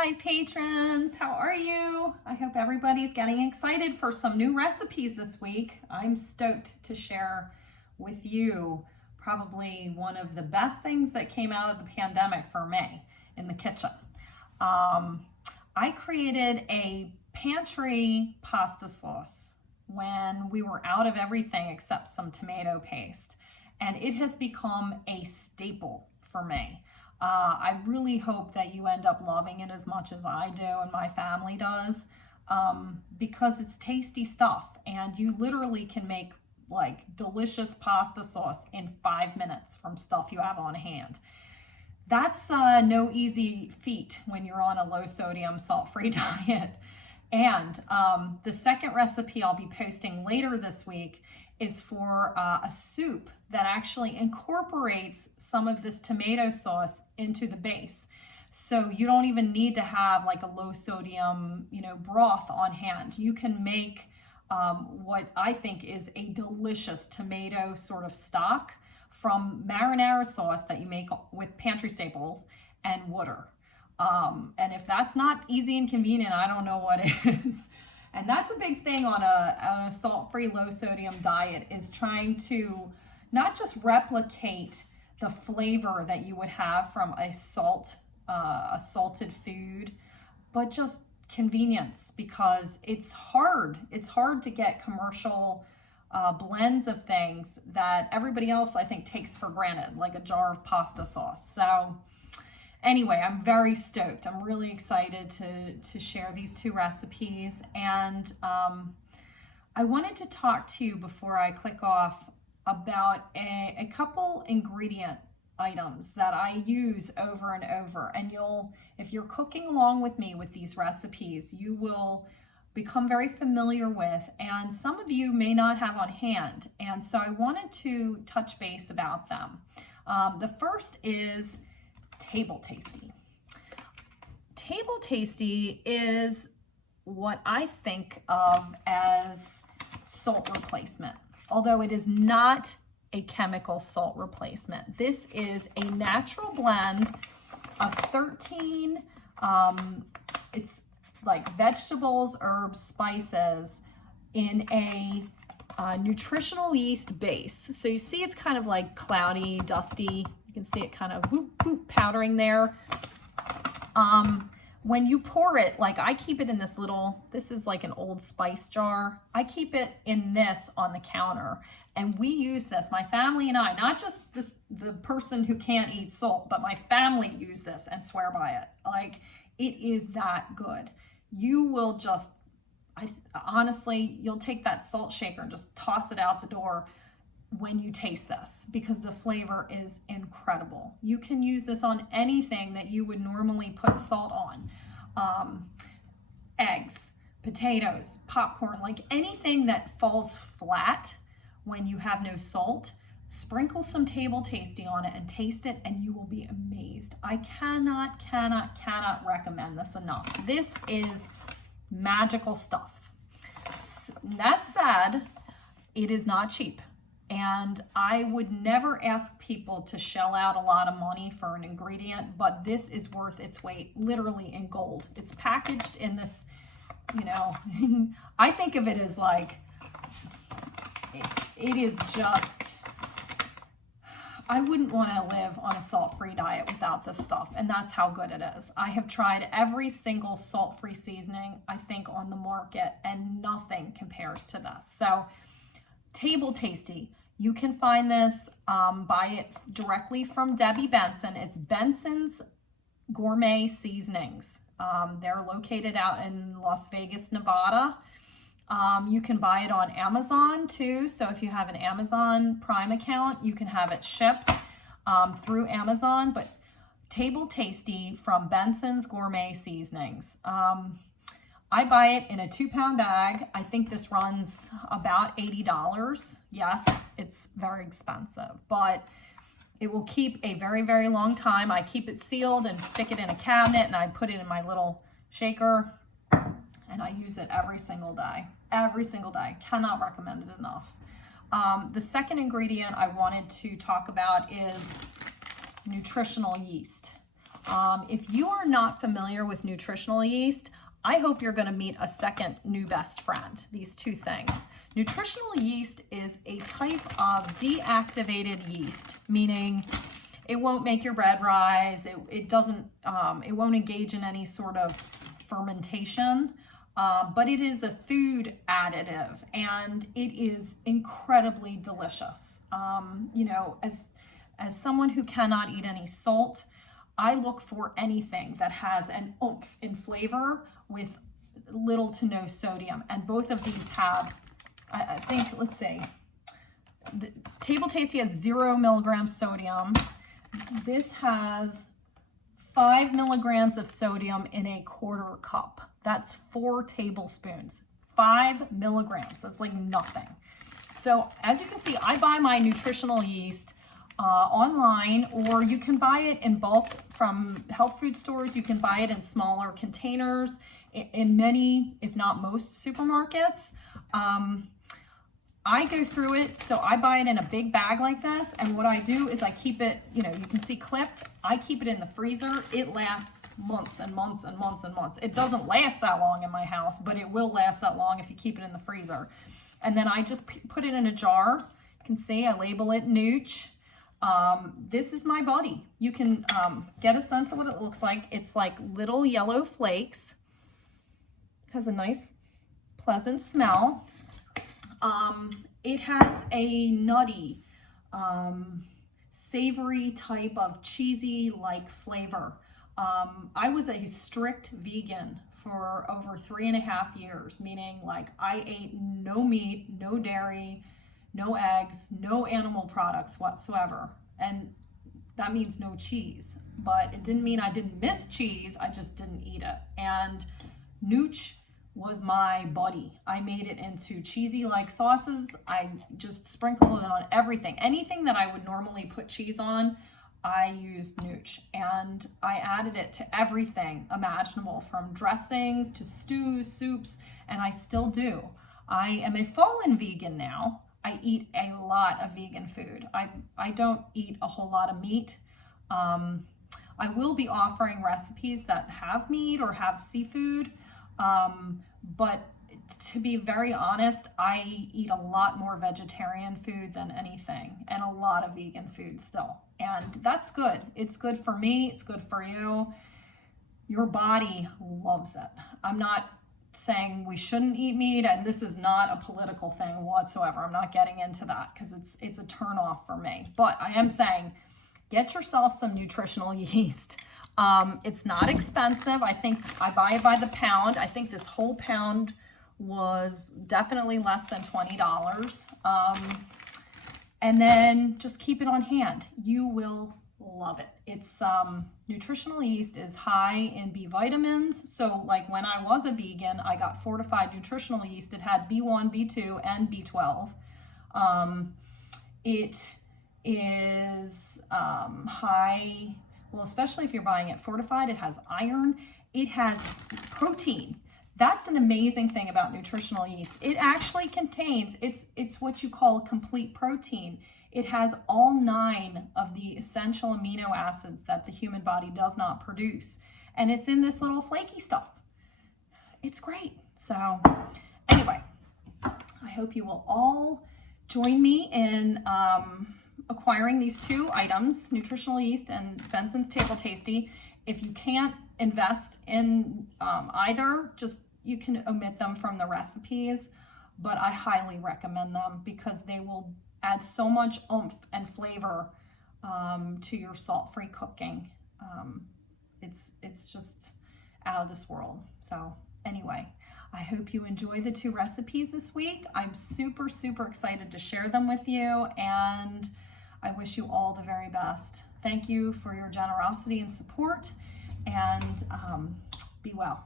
Hi patrons, how are you? I hope everybody's getting excited for some new recipes this week. I'm stoked to share with you probably one of the best things that came out of the pandemic for me in the kitchen. I created a pantry pasta sauce when we were out of everything except some tomato paste, and it has become a staple for me. I really hope that you end up loving it as much as I do and my family does, because it's tasty stuff and you literally can make like delicious pasta sauce in 5 minutes from stuff you have on hand. That's no easy feat when you're on a low sodium, salt-free diet. And the second recipe I'll be posting later this week is for a soup that actually incorporates some of this tomato sauce into the base. So you don't even need to have like a low sodium, broth on hand. You can make what I think is a delicious tomato sort of stock from marinara sauce that you make with pantry staples and water. And if that's not easy and convenient, I don't know what is. And that's a big thing on a salt-free, low-sodium diet, is trying to not just replicate the flavor that you would have from a salted food, but just convenience, because it's hard. It's hard to get commercial blends of things that everybody else, I think, takes for granted, like a jar of pasta sauce. So anyway, I'm very stoked. I'm really excited to share these two recipes. And I wanted to talk to you before I click off about a couple ingredient items that I use over and over. And if you're cooking along with me with these recipes, you will become very familiar with, and some of you may not have on hand. And so I wanted to touch base about them. The first is Table Tasty. Table Tasty is what I think of as salt replacement, although it is not a chemical salt replacement. This is a natural blend of 13, it's like vegetables, herbs, spices in a nutritional yeast base. So you see it's kind of like cloudy, dusty. You can see it kind of whoop, whoop, powdering there. When you pour it, like I keep it in this is like an old spice jar. I keep it in this on the counter, and we use this, my family and I, not just the person who can't eat salt, but my family use this and swear by it. Like, it is that good. You will just, honestly, you'll take that salt shaker and just toss it out the door when you taste this, because the flavor is incredible. You can use this on anything that you would normally put salt on. Eggs, potatoes, popcorn, like anything that falls flat when you have no salt, sprinkle some Table Tasty on it and taste it, and you will be amazed. I cannot recommend this enough. This is magical stuff. That said, it is not cheap. And I would never ask people to shell out a lot of money for an ingredient, but this is worth its weight, literally, in gold. It's packaged in this, I think of it as like, it is just, I wouldn't want to live on a salt-free diet without this stuff, and that's how good it is. I have tried every single salt-free seasoning, I think, on the market, and nothing compares to this. So, Table Tasty. You can find this, buy it directly from Debbie Benson. It's Benson's Gourmet Seasonings. They're located out in Las Vegas, Nevada. You can buy it on Amazon too. So if you have an Amazon Prime account, you can have it shipped through Amazon. But Table Tasty from Benson's Gourmet Seasonings. I buy it in a 2-pound bag. I think this runs about $80. Yes, it's very expensive, but it will keep a very, very long time. I keep it sealed and stick it in a cabinet, and I put it in my little shaker, and I use it every single day. Every single day. Cannot recommend it enough. The second ingredient I wanted to talk about is nutritional yeast. If you are not familiar with nutritional yeast, I hope you're going to meet a second new best friend, these two things. Nutritional yeast is a type of deactivated yeast, meaning it won't make your bread rise. It won't engage in any sort of fermentation, but it is a food additive and it is incredibly delicious. You know, as someone who cannot eat any salt, I look for anything that has an oomph in flavor with little to no sodium. And both of these have, I think, let's see, the Table Tasty has 0 milligrams sodium. This has 5 milligrams of sodium in a quarter cup. That's 4 tablespoons. 5 milligrams. That's like nothing. So as you can see, I buy my nutritional yeast online, or you can buy it in bulk from health food stores. You can buy it in smaller containers in many, if not most, supermarkets. I go through it, so I buy it in a big bag like this, and what I do is I keep it, you know, you can see clipped. I keep it in the freezer. It lasts months and months and months and months. It doesn't last that long in my house, but it will last that long if you keep it in the freezer. And then I just put it in a jar. You can see I label it NOOCH. This is my buddy. You can get a sense of what it looks like. It's like little yellow flakes. Has a nice, pleasant smell. It has a nutty, savory type of cheesy-like flavor. I was a strict vegan for over 3.5 years, meaning like I ate no meat, no dairy, no eggs, no animal products whatsoever. And that means no cheese, but it didn't mean I didn't miss cheese. I just didn't eat it. And NOOCH was my buddy. I made it into cheesy like sauces. I just sprinkled it on everything. Anything that I would normally put cheese on, I used NOOCH, and I added it to everything imaginable, from dressings to stews, soups, and I still do. I am a fallen vegan now. I eat a lot of vegan food. I don't eat a whole lot of meat. I will be offering recipes that have meat or have seafood. But to be very honest, I eat a lot more vegetarian food than anything, and a lot of vegan food still. And that's good. It's good for me. It's good for you. Your body loves it. I'm not saying we shouldn't eat meat, and this is not a political thing whatsoever. I'm not getting into that because it's a turn off for me. But I am saying, get yourself some nutritional yeast. It's not expensive. I think I buy it by the pound. I think this whole pound was definitely less than $20. And then just keep it on hand. You will love it. It's nutritional yeast is high in B vitamins. So like when I was a vegan, I got fortified nutritional yeast. It had B1, B2, and B12. It is high. Well, especially if you're buying it fortified, it has iron, it has protein. That's an amazing thing about nutritional yeast. It actually contains, it's what you call complete protein. It has all 9 of the essential amino acids that the human body does not produce. And it's in this little flaky stuff. It's great. So anyway, I hope you will all join me in acquiring these 2 items, nutritional yeast and Benson's Table Tasty. If you can't invest in either, just you can omit them from the recipes, but I highly recommend them because they will add so much oomph and flavor to your salt-free cooking. It's just out of this world. So anyway, I hope you enjoy the 2 recipes this week. I'm super, super excited to share them with you, and I wish you all the very best. Thank you for your generosity and support, and be well.